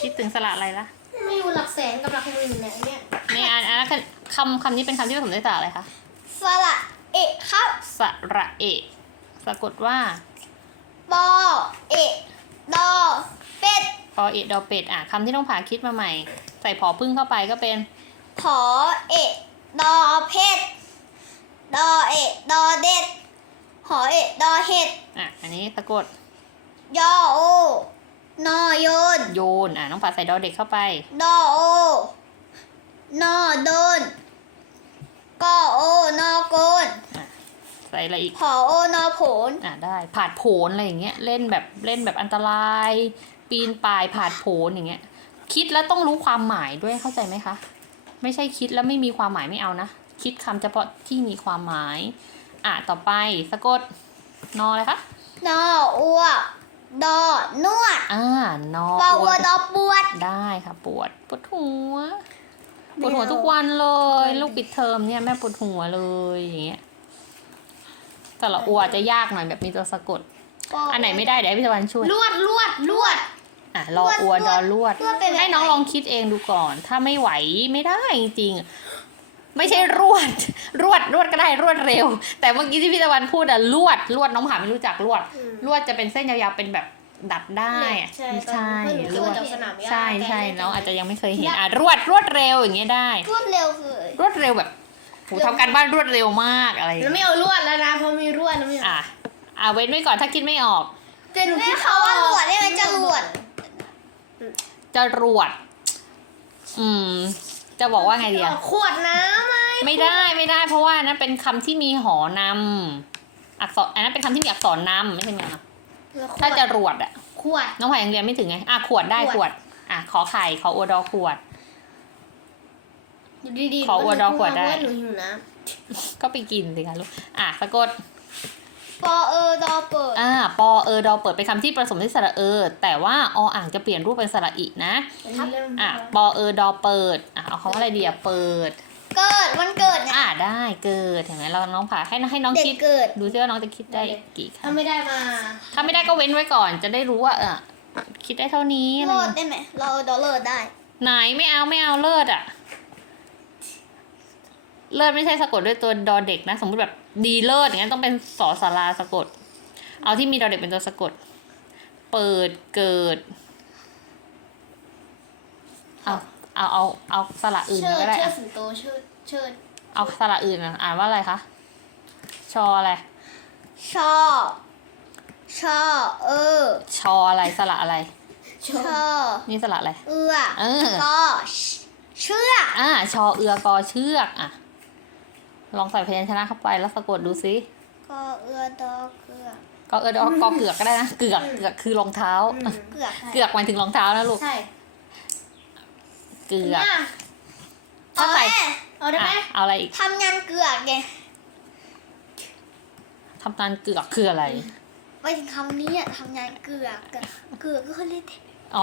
คิดถึงสระอะไรล่ะไม่รู้หลักแสนกับหลักหมื่นไหนเนี่ยนี่อันอันนั้นคือคำคำนี้เป็นคำที่ผสมด้วยสระอะไรคะสระเอะครับสระเอะสะกดว่าปอเอะดอเป็ดปอเอะดอเป็ดอะคำที่ต้องผ่าคิดมาใหม่ ใส่ผอพึ่งเข้าไปก็เป็นผอเอะดอเพชรดอเอะดอเด็ดหอเอะดอเห็ดอะอันนี้สะกดยอโอ นอโยน โยน อะน้องผ่าใส่ดอเด็กเข้าไป ดอโอนอโดนกอโอนอโกนใส่อะไรอีกผอโอนอโผนอะได้ ผาดโผนอะไรอย่างเงี้ย เล่นแบบเล่นแบบอันตราย ปีนป่ายผาดโผนอย่างเงี้ย คิดแล้วต้องรู้ความหมายด้วยเข้าใจไหมคะ ไม่ใช่คิดแล้วไม่มีความหมายไม่เอานะ คิดคำเฉพาะที่มีความหมาย อะต่อไปสะกด นออะไรคะ นออ้วกดอนวดอ่า นอปออวัววดดอปวด ได้ค่ะปวด ปวดหัว ปวดหัวทุกวันเลย ลูกปิดเทอมเนี่ยแม่ปวดหัวเลยอย่างเงี้ยแต่ละอัวจะยากหน่อยแบบมีตัวสะกด อันไหนไม่ได้เดี๋ยวให้พี่ตะวันช่วย ลวดลวดลวดอะรออัวดอลวดลวดเป็นแบบให้น้องไหนลองคิดเองดูก่อน ถ้าไม่ไหวไม่ได้จริงๆไม่ใช่รวด รวดรวดก็ได้รวดเร็ว แต่เมื่อกี้ที่พี่ตะวันพูดอะลวดลวดน้องผาไม่รู้จักลวดอืมลวดจะเป็นเส้นยาวๆเป็นแบบ ดัดได้อะใช่ใช่ตอนนี้ลเพื่วอนดหนูเคยมาจากสนามหญ้าใช่ใช่แต่ไม่น้องเคยอาจจะยังไม่เคยเห็นอะรวดรวดเร็วอย่างเงี้ยได้ รวดเร็วคือ รวดเร็วแบบโหทำการบ้านรวดเร็วมากอะไรอย่างแล้วเงี้ยไม่เอาลวดแล้วนะเพราะมีลวดแล้วไม่เอาอะอะเว้นไว้ก่อนถ้าคิดไม่ออกแต่หนูแม่คิดเขาว่าหลวดได้ไหมจะหลวดจรวด อืม จะบอกว่าไงดีอะขวดน้ำไหมไม่ได้ไม่ได้ เพราะว่านั้นเป็นคำที่มีหอนำอักษรอันนั้นเป็นคำที่มีอักษรนำไม่ใช่ ไหมคะถ้าจะรวดอะขวด น้องไผ่ยังเรียนไม่ถึงไงอะขวดได้ขขววด ด อะขอไข่ขออวดอขวด อยู่ดีๆขออวดดอกขวดได้เพราะาหนูหิวน้ก็ไปกินสิคะลูกอะสะกดปอเออดอเปิดอ่าปอเออดอเปิดเป็นคำที่ผสมด้วยสระเออ แต่ว่าออ่างจะเปลี่ยนรูปเป็นสระอินะำอันนี้เริ่มอะปอเออดอเปิดอะเอาคำว่าอะไรดีอะเปิด เกิดวันเกิดไงอะได้เกิดเห็นไหมเราน้องผ่าให้ให้น้องเด็กคิดเกิด ดูซิว่าน้องจะคิดได้กี่คถ้าไม่ได้มาำถ้าไม่ได้ก็เว้นไว้ก่อน จะได้รู้ว่าเออคิดได้เท่านี้อะไรโลอย่างดเงี้ยได้ไหมเราดอเลิศได้ ไหนไม่เอาไม่เอาเลิศอะเลิศไม่ใช่สะกดด้วยตัวดอเด็กนะ สมมติแบบดีเลิศอย่างนั้นต้องเป็นสอสาราสะกด เอาที่มีดอเด็กเป็นตัวสะกด เปิดเกิดเอา เอาเอาเอาสระอื่นเชิดก็ได้เชิดอะสิงโตเชิดเชิดเอาสระอื่นอะอ่านว่าอะไรคะชออะไรชอชอเออชออะไรสระอะไร ชชออนี่สระอะไร เอื้อเออ ก็เชื่ออ่าชอเอือกอเชือกอะลองใส่พยัญชนะเข้าไปแล้วสะกดดูซิก็เอื้อดอเกือกก็เออดอกกอเกือกก็ได้นะเกือกเกือกคือรองเท้า อืมเกือกเกือกหมายถึงรองเท้านะลูก ใช่ เกือกเนี่ยถ้าใส่ เอาได้ไหมอะเอาอะไรอีกทำงานเกือกไงทำงานเกือกคืออะไรไปถึงคำนี้อะทำงานเกือกอะเกือกก็เขาเรียก